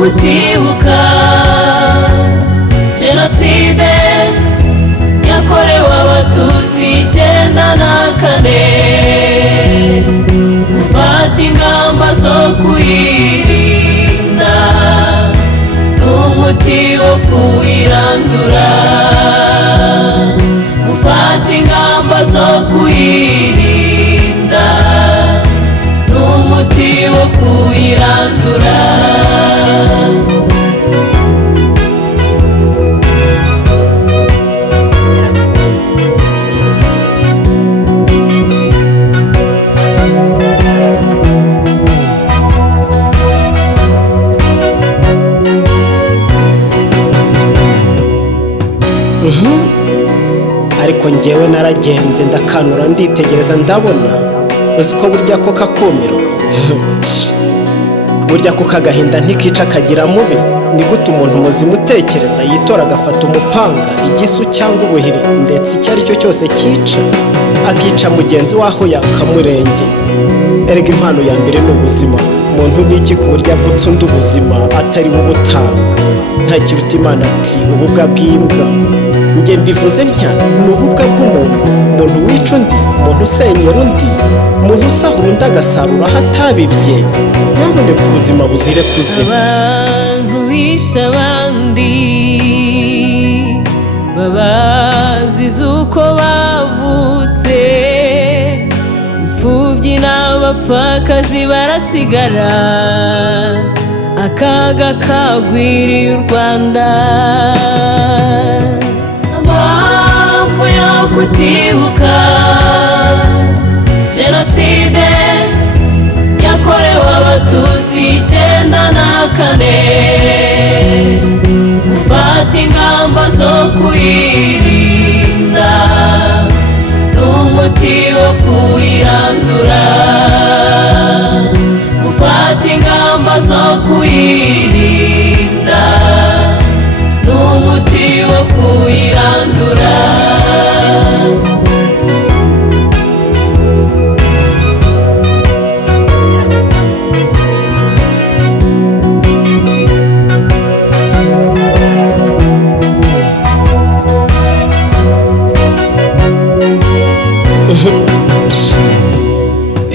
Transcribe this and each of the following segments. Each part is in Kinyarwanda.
kutibuka jenoside yakorewe abatutsi 94, gufata ingamba zo kuyirinda n'umuti wo kuyirandura, gufata ingamba zo kuyirinda n'umuti wo kuyirandura. ariko njyewe naragenze ndakanura nditegereza ndabona uzi ko burya ko kakumiro burya ko kagahinda ntikica kagira mubi. ni gute umuntu muzima utekereza yitora agafata umupanga, igisu cyangwa ubuhiri ndetse icyo ari cyo cyose cyica, akica mugenzi waho yakamurengeye? erega impano ya mbere ni ubuzima. umuntu ni iki ku buryo avutse undi ubuzima atari we ubutanga? ntakiruta Imana ati ububwa bw'imbwa. njye mbivuze ntya ni ububwa bw'umuntu, umuntu wica undi, umuntu usenyera undi, umuntu usahura undi agasarura aho atabibye. nyabuneka ubuzima buzire kuzima. abantu bishe abandi babaziza uko bavutse, imfubyi n'abapfakazi barasigara, akaga kagwiriye u Rwanda. Impamvu yo kutibuka jenoside yakorewe abatutsi 94, gufata ingamba zo kuyirinda n'umuti wo kuyirandura, gufata ingamba zo kuyirinda n'umuti wo kuyirandura.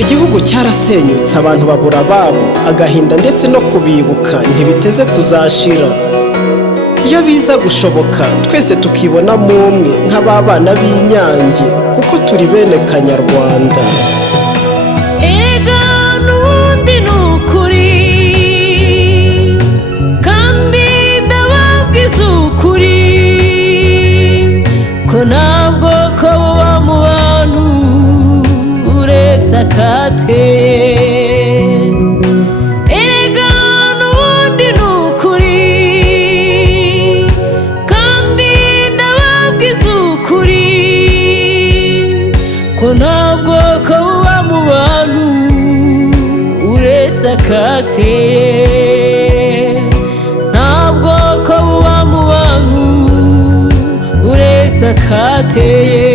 igihugu cyarasenyutse, abantu babura ababo, agahinda ndetse no kubibuka ntibiteze kuzashira. iyo biza gushoboka twese tukibonamo umwe nk'ababana b'inyange, kuko turi bene Kanyarwanda. Ega n'ubundi ni ukuri kandi ndababwiza ukuri ko ntabwo ko buba mu bantu uretse akate. Ega n'ubundi ni ukuri kandi ndababwiza ukuri ko ntabwo ko buba mu bantu uretse akate. ntabwo ko buba mu bantu uretse akateye.